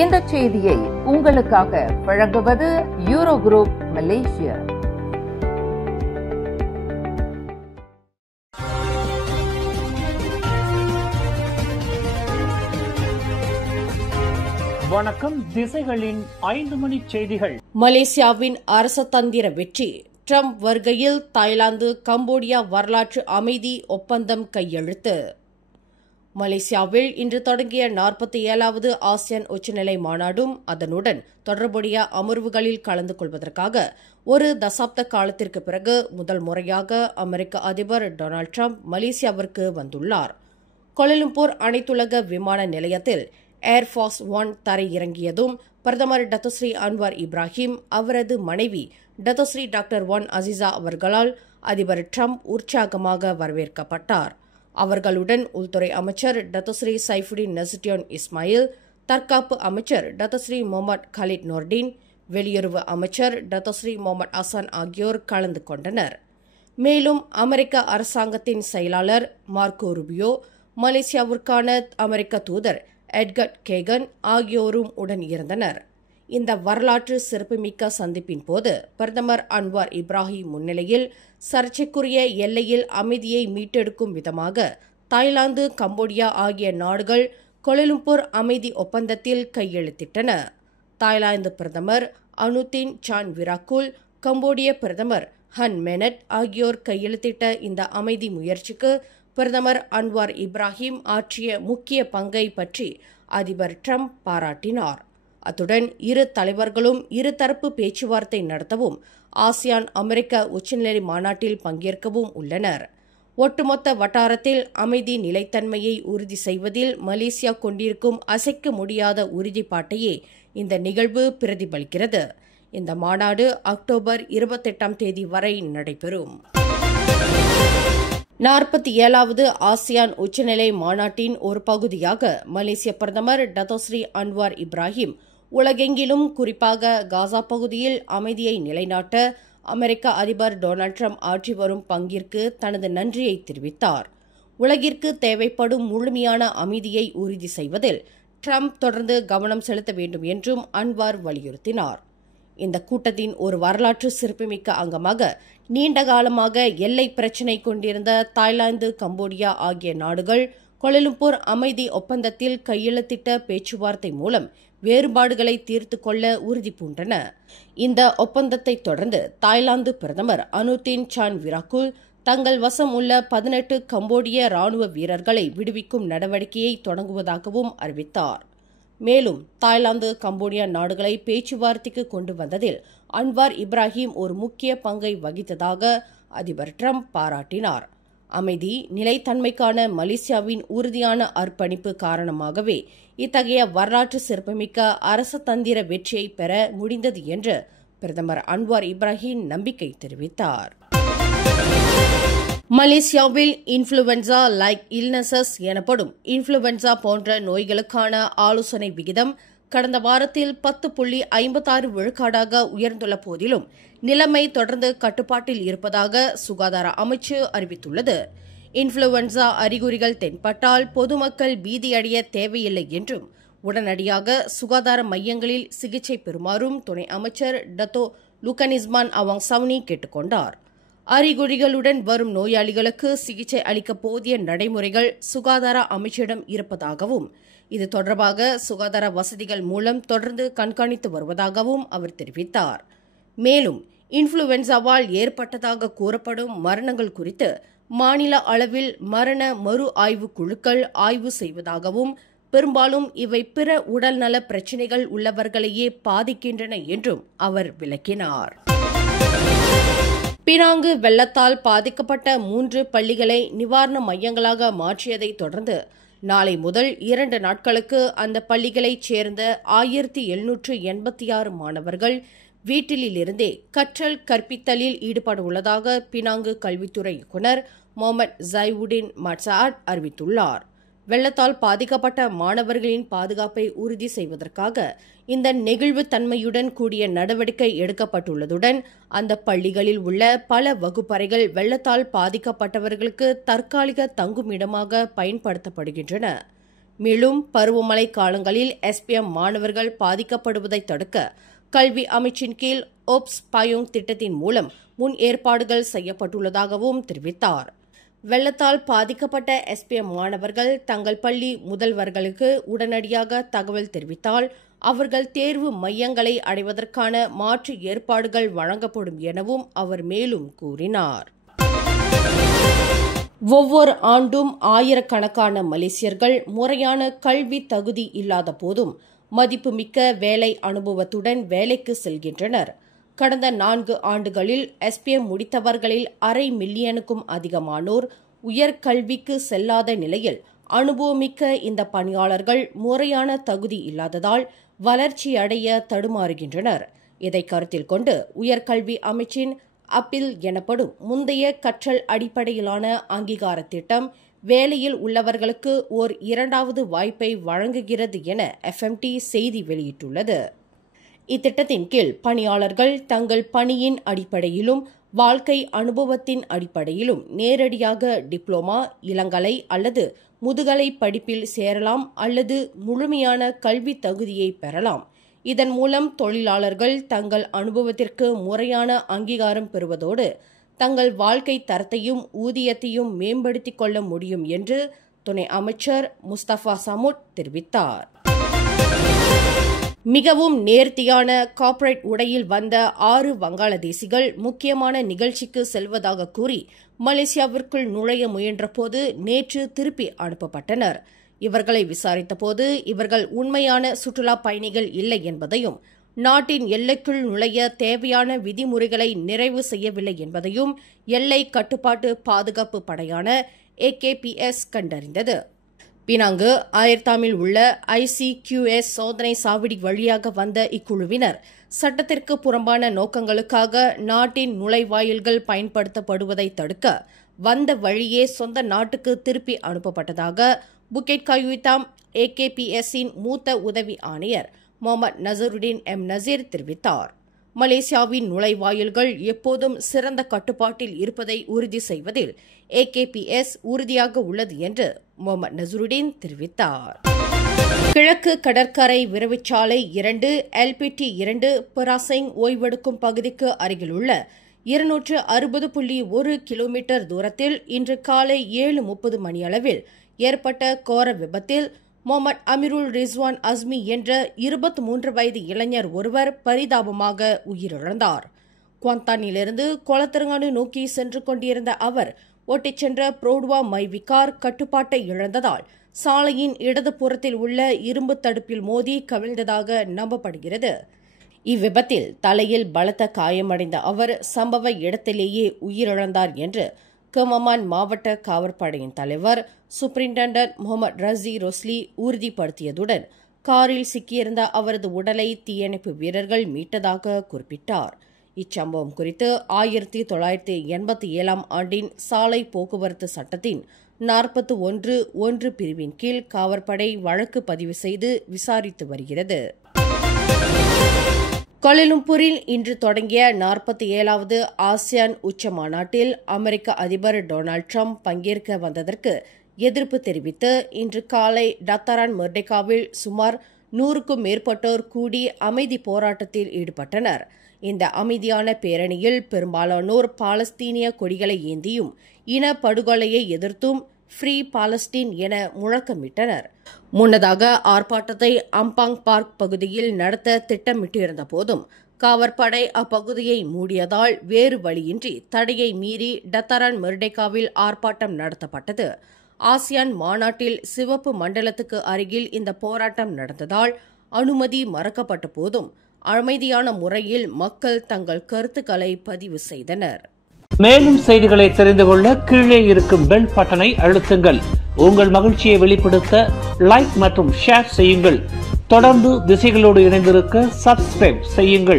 இந்த செய்தியை உங்களுக்காக வழங்குவது யூரோ குரூப் மலேசியா. வணக்கம். திசைகளின் 5 மணி செய்திகள். மலேசியாவின் அரசதந்திர வெற்றி. ட்ரம்ப் வருகையில் தாய்லாந்து கம்போடியா வரலாற்று அமைதி ஒப்பந்தம் கையெழுத்து. மலேசியாவில் இன்று தொடங்கிய 47வது ஆசியான் உச்சநிலை மாநாடும் அதனுடன் தொடர்புடைய அமர்வுகளில் கலந்து கொள்வதற்காக ஒரு தசாப்த காலத்திற்கு பிறகு முதல் முறையாக அமெரிக்க அதிபர் டொனால்டு ட்ரம்ப் மலேசியாவிற்கு வந்துள்ளார். கோலாலம்பூர் அனைத்துலக விமான நிலையத்தில் ஏர்ஃபோர்ஸ் 1 தரையிறங்கியதும் பிரதமர் டத்தோஸ்ரீ அன்வார் இப்ராஹிம், அவரது மனைவி டத்தோஸ்ரீ டாக்டர் ஒன் அசிசா அவர்களால் அதிபர் ட்ரம்ப் உற்சாகமாக வரவேற்கப்பட்டார். அவர்களுடன் உள்துறை அமைச்சர் டத்தோஸ்ரீ சைஃபுடின் நசுட்டியோன் இஸ்மாயில், தற்காப்பு அமைச்சர் டத்தோஸ்ரீ முகமது கலீத் நோர்டின், வெளியுறவு அமைச்சர் டத்தோஸ்ரீ முகமது அசான் ஆகியோர் கலந்து கொண்டனர். மேலும் அமெரிக்க அரசாங்கத்தின் செயலாளர் மார்க்கோ ரூபியோ, மலேசியாவிற்கான அமெரிக்க தூதர் எட்கர்ட் கேகன் ஆகியோரும் உடன் இருந்தனர். இந்த வரலாற்று சிறப்புமிக்க சந்திப்பின் போது பிரதமர் அன்வார் இப்ராஹிம் முன்னிலையில் சர்ச்சைக்குரிய எல்லையில் அமைதியை மீட்டெடுக்கும் விதமாக தாய்லாந்து, கம்போடியா ஆகிய நாடுகள் கோலாலம்பூர் அமைதி ஒப்பந்தத்தில் கையெழுத்திட்டன. தாய்லாந்து பிரதமர் அனுதின் சான் விராக்குல், கம்போடிய பிரதமர் ஹன் மெனட் ஆகியோர் கையெழுத்திட்ட இந்த அமைதி முயற்சிக்கு பிரதமர் அன்வார் இப்ராஹிம் ஆற்றிய முக்கிய பங்கை பற்றி அதிபர் ட்ரம்ப் பாராட்டினார். அத்துடன் இரு தலைவர்களும் இருதரப்பு பேச்சுவார்த்தை நடத்தவும் ஆசியான் அமெரிக்க உச்சநிலை மாநாட்டில் பங்கேற்கவும் உள்ளனர். ஒட்டுமொத்த வட்டாரத்தில் அமைதி நிலைத்தன்மையை உறுதி செய்வதில் மலேசியா கொண்டிருக்கும் அசைக்க முடியாத உறுதிப்பாட்டையே இந்த நிகழ்வு பிரதிபலிக்கிறது. இந்த மாநாடு அக்டோபர் 28 வரை நடைபெறும். 47வது ஆசியான் உச்சநிலை மாநாட்டின் ஒரு பகுதியாக மலேசிய பிரதமர் டத்தோஸ்ரீ அன்வார் இப்ராஹிம் உலகெங்கிலும், குறிப்பாக காசா பகுதியில் அமைதியை நிலைநாட்ட அமெரிக்க அதிபர் டொனால்டு ட்ரம்ப் ஆற்றி வரும் பங்கிற்கு தனது நன்றியை தெரிவித்தார். உலகிற்கு தேவைப்படும் முழுமையான அமைதியை உறுதி செய்வதில் ட்ரம்ப் தொடர்ந்து கவனம் செலுத்த வேண்டும் என்றும் அன்வார் வலியுறுத்தினார். இந்த கூட்டத்தின் ஒரு வரலாற்று சிறப்புமிக்க அங்கமாக நீண்ட காலமாக எல்லை பிரச்சினை கொண்டிருந்த தாய்லாந்து, கம்போடியா ஆகிய நாடுகள் கோலாலம்பூர் அமைதி ஒப்பந்தத்தில் கையெழுத்திட்ட பேச்சுவார்த்தை மூலம் வேறுபாடுகளை தீர்த்து கொள்ள உறுதி பூண்டன. இந்த ஒப்பந்தத்தை தொடர்ந்து தாய்லாந்து பிரதமர் அனுதின் சான் விராக்குல் தங்கள் வசம் உள்ள 18 கம்போடிய ராணுவ வீரர்களை விடுவிக்கும் நடவடிக்கையை தொடங்குவதாகவும் அறிவித்தார். மேலும் தாய்லாந்து, கம்போடியா நாடுகளை பேச்சுவார்த்தைக்கு கொண்டு வந்ததில் அன்வார் இப்ராஹிம் ஒரு முக்கிய பங்கை வகித்ததாக அதிபர் ட்ரம்ப் பாராட்டினார். அமைதி நிலைத்தன்மைக்கான மலேசியாவின் உறுதியான அர்ப்பணிப்பு காரணமாகவே இத்தகைய வரலாற்று சிறப்புமிக்க அரசதந்திர வெற்றியை பெற முடிந்தது என்று பிரதமர் அன்வார் இப்ராஹிம் நம்பிக்கை தெரிவித்தார். மலேசியாவில் இன்ஃப்ளூவன்சா லைக் இல்னஸஸ் எனப்படும் இன்ஃப்ளூவன்சா போன்ற நோய்களுக்கான ஆலோசனை விகிதம் கடந்த வாரத்தில் 10.56 விழுக்காடாக உயர்ந்துள்ள போதிலும் நிலைமை தொடர்ந்து கட்டுப்பாட்டில் இருப்பதாக சுகாதார அமைச்சு அறிவித்துள்ளது. இன்ஃப்ளூவன்சா அறிகுறிகள் தென்பட்டால் பொதுமக்கள் பீதியடைய தேவையில்லை என்றும் உடனடியாக சுகாதார மையங்களில் சிகிச்சை பெறுமாறும் துணை அமைச்சர் டத்தோ லுகனிஸ்மான் அவாங் சவுனி கேட்டுக் கொண்டார். அறிகுறிகளுடன் வரும் நோயாளிகளுக்கு சிகிச்சை அளிக்க போதிய நடைமுறைகள் சுகாதார அமைச்சிடம் இருப்பதாகவும் இது தொடர்பாக சுகாதார வசதிகள் மூலம் தொடர்ந்து கண்காணித்து வருவதாகவும் அவர் தெரிவித்தார். மேலும் இன்ஃப்ளூவன்சாவால் ஏற்பட்டதாக கூறப்படும் மரணங்கள் குறித்து மாநில அளவில் மரண மறு ஆய்வு குழுக்கள் ஆய்வு செய்வதாகவும் பெரும்பாலும் இவை பிற உடல்நல பிரச்சினைகள் உள்ளவர்களையே பாதிக்கின்றன என்றும் அவர் விளக்கினார். பினாங்கு வெள்ளத்தால் பாதிக்கப்பட்ட 3 பள்ளிகளை நிவாரண மையங்களாக மாற்றியதை தொடர்ந்து நாளை முதல் 2 நாட்களுக்கு அந்த பள்ளிகளைச் சேர்ந்த 1786 மாணவர்கள் வீட்டிலிருந்தே கற்றல் கற்பித்தலில் ஈடுபட உள்ளதாக பினாங்கு கல்வித்துறை இயக்குநர் முகமது ஜைவுடின் மட்சாட் அறிவித்துள்ளார். வெள்ளத்தால் பாதிக்கப்பட்ட மாணவர்களின் பாதுகாப்பை உறுதி செய்வதற்காக இந்த நெகிழ்வுத்தன்மையுடன் கூடிய நடவடிக்கை எடுக்கப்பட்டுள்ளதுடன் அந்த பள்ளிகளில் உள்ள பல வகுப்பறைகள் வெள்ளத்தால் பாதிக்கப்பட்டவர்களுக்கு தற்காலிக தங்குமிடமாக பயன்படுத்தப்படுகின்றன. மேலும் பருவமழை காலங்களில் எஸ்பிஎம் மாணவர்கள் பாதிக்கப்படுவதை தடுக்க கல்வி அமைச்சின் கீழ் ஓப்ஸ் பயோங் திட்டத்தின் மூலம் முன் ஏற்பாடுகள் செய்யப்பட்டுள்ளதாகவும் தெரிவித்தார். வெள்ளத்தால் பாதிக்கப்பட்ட எஸ்பிஎம் மாணவர்கள் தங்கள் பள்ளி முதல்வர்களுக்கு உடனடியாக தகவல் தெரிவித்தால் அவர்கள் தேர்வு மையங்களை அடைவதற்கான மாற்று ஏற்பாடுகள் வழங்கப்படும் எனவும் அவர் மேலும் கூறினார். ஒவ்வொரு ஆண்டும் ஆயிரக்கணக்கான மலேசியர்கள் முறையான கல்வி தகுதி இல்லாத போதும் மதிப்புமிக்க வேலை அனுபவத்துடன் வேலைக்கு செல்கின்றனர். கடந்த 4 ஆண்டுகளில் எஸ்பிஎம் முடித்தவர்களில் 500,000க்கும் அதிகமானோர் உயர்கல்விக்கு செல்லாத நிலையில் அனுபவமிக்க இந்த பணியாளர்கள் முறையான தகுதி இல்லாததால் வளர்ச்சியடைய தடுமாறுகின்றனர். இதை கருத்தில் கொண்டு உயர்கல்வி அமைச்சின் அப்பில் எனப்படும் முந்தைய கற்றல் அடிப்படையிலான அங்கீகார திட்டம் வேலையில் உள்ளவர்களுக்கு ஓர் 2வது வாய்ப்பை வழங்குகிறது என எஃப்எம்டி செய்தி வெளியிட்டுள்ளது. இத்திட்டத்தின் கீழ் பணியாளர்கள் தங்கள் பணியின் அடிப்படையிலும் வாழ்க்கை அனுபவத்தின் அடிப்படையிலும் நேரடியாக டிப்ளோமா, இளங்கலை அல்லது முதுகலை படிப்பில் சேரலாம் அல்லது முழுமையான கல்வி தகுதியை பெறலாம். இதன் மூலம் தொழிலாளர்கள் தங்கள் அனுபவத்திற்கு முறையான அங்கீகாரம் பெறுவதோடு தங்கள் வாழ்க்கை தரத்தையும் ஊதியத்தையும் மேம்படுத்திக் கொள்ள முடியும் என்று துணை அமைச்சர் முஸ்தபா சமுட் தெரிவித்தார். மிகவும் நேர்த்தியான கார்ப்பரேட் உடையில் வந்த 6 வங்காளதேசிகள் முக்கியமான நிகழ்ச்சிக்கு செல்வதாக கூறி மலேசியாவிற்குள் நுழைய முயன்றபோது நேற்று திருப்பி அனுப்பப்பட்டனர். இவர்களை விசாரித்தபோது இவர்கள் உண்மையான சுற்றுலா பயணிகள் இல்லை என்பதையும் நாட்டின் எல்லைக்குள் நுழைய தேவையான விதிமுறைகளை நிறைவு செய்யவில்லை என்பதையும் எல்லை கட்டுப்பாட்டு பாதுகாப்பு படையான AKPS கண்டறிந்தது. பினாங்கு ஆயர்தாமில் உள்ள ICQS சோதனை சாவடி வழியாக வந்த இக்குழுவினர் சட்டத்திற்கு புறம்பான நோக்கங்களுக்காக நாட்டின் நுழைவாயில்கள் பயன்படுத்தப்படுவதை தடுக்க வந்த வழியே சொந்த நாட்டுக்கு திருப்பி அனுப்பப்பட்டதாக புக்கெட் கயுத்தாம் AKPS-இன் மூத்த உதவி ஆணையர் முகமது நசருடீன் M. நசீர் தெரிவித்தார். மலேசியாவின் நுழைவாயில்கள் எப்போதும் சிறந்த கட்டுப்பாட்டில் இருப்பதை உறுதி செய்வதில் AKPS உறுதியாக உள்ளது என்று முகமது நசருடீன் தெரிவித்தார். கிழக்கு கடற்கரை விரைவுச்சாலை 2 LPT 2 பராசெங் ஓய்வெடுக்கும் பகுதிக்கு அருகிலுள்ள 260.1 கிலோமீட்டர் தூரத்தில் இன்று காலை 7:30 மணியளவில் ஏற்பட்ட கோர விபத்தில் முகமது அமீருல் ரிஸ்வான் அஸ்மி என்ற 23 வயது இளைஞர் ஒருவர் பரிதாபமாக உயிரிழந்தார். குவாந்தானிலிருந்து கொளத்திரங்கானு நோக்கி சென்று கொண்டிருந்த அவர் ஓட்டிச் சென்ற புரோடுவா மைவி கார் கட்டுப்பாட்டை இழந்ததால் சாலையின் இடதுபுறத்தில் உள்ள இரும்பு தடுப்பில் மோதி கவிழ்ந்ததாக நம்பப்படுகிறது. இவ்விபத்தில் தலையில் பலத்த காயமடைந்த அவர் சம்பவ இடத்திலேயே உயிரிழந்தார் என்று கமமான் மாவட்ட காவற்படையின் தலைவர் சூப்பரிண்டென்டன்ட் முகமது ரஸி ரொஸ்லி உறுதிப்படுத்தியதுடன் காரில் சிக்கியிருந்த அவரது உடலை தீயணைப்பு வீரர்கள் மீட்டதாக குறிப்பிட்டார். இச்சம்பவம் குறித்து 1987 ஆண்டின் சாலை போக்குவரத்து சட்டத்தின் 41(1) பிரிவின் கீழ் காவற்படை வழக்கு பதிவு செய்து விசாரித்து வருகிறது. கோலாலம்பூரில் இன்று தொடங்கிய 47வது ஆசியான் உச்ச மாநாட்டில் அமெரிக்க அதிபர் டொனால்டு டிரம்ப் பங்கேற்க வந்ததற்கு எதிர்ப்பு தெரிவித்து இன்று காலை டத்தாரான் மெர்டெகாவில் சுமார் 100க்கும் மேற்பட்டோர் கூடி அமைதி போராட்டத்தில் ஈடுபட்டனர். இந்த அமைதியான பேரணியில் பெரும்பாலானோர் பாலஸ்தீனிய கொடிகளை ஏந்தியும் இனப்படுகொலையை எதிர்த்தும் ஃப்ரீ பாலஸ்தீன் என முழக்கமிட்டனர். முன்னதாக ஆர்ப்பாட்டத்தை அம்பாங் பார்க் பகுதியில் நடத்த திட்டமிட்டிருந்த போதும் காவற்படை அப்பகுதியை மூடியதால் வேறு வழியின்றி தடையை மீறி டத்தாரான் மெர்டெகாவில் ஆர்ப்பாட்டம் நடத்தப்பட்டது. ஆசியான் மாநாட்டில் சிவப்பு மண்டலத்துக்கு அருகில் இந்த போராட்டம் நடந்ததால் அனுமதி மறுக்கப்பட்ட போதும் அமைதியான முறையில் மக்கள் தங்கள் கருத்துக்களை பதிவு செய்தனர். மேலும் செய்திகளை தெரிந்து கொள்ள கீழே இருக்கும் பெல் பட்டனை அழுத்துங்கள். உங்கள் மகிழ்ச்சியை வெளிப்படுத்த லைக் மற்றும் ஷேர் செய்யுங்கள். தொடர்ந்து திசைகளோடு இணைந்திருக்க சப்ஸ்கிரைப் செய்யுங்கள்.